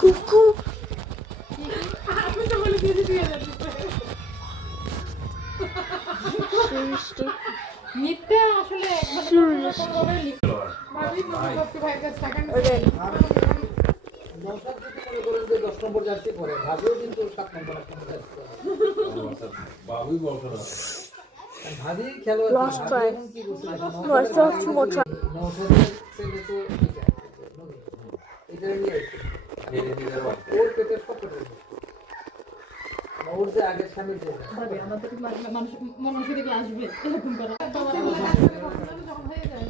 কুকু মিথ্যা আসলে Last try. No, I still have 2 more tries. মানুষ দেখলে আসবে এরকম করা যখন হয়ে যায়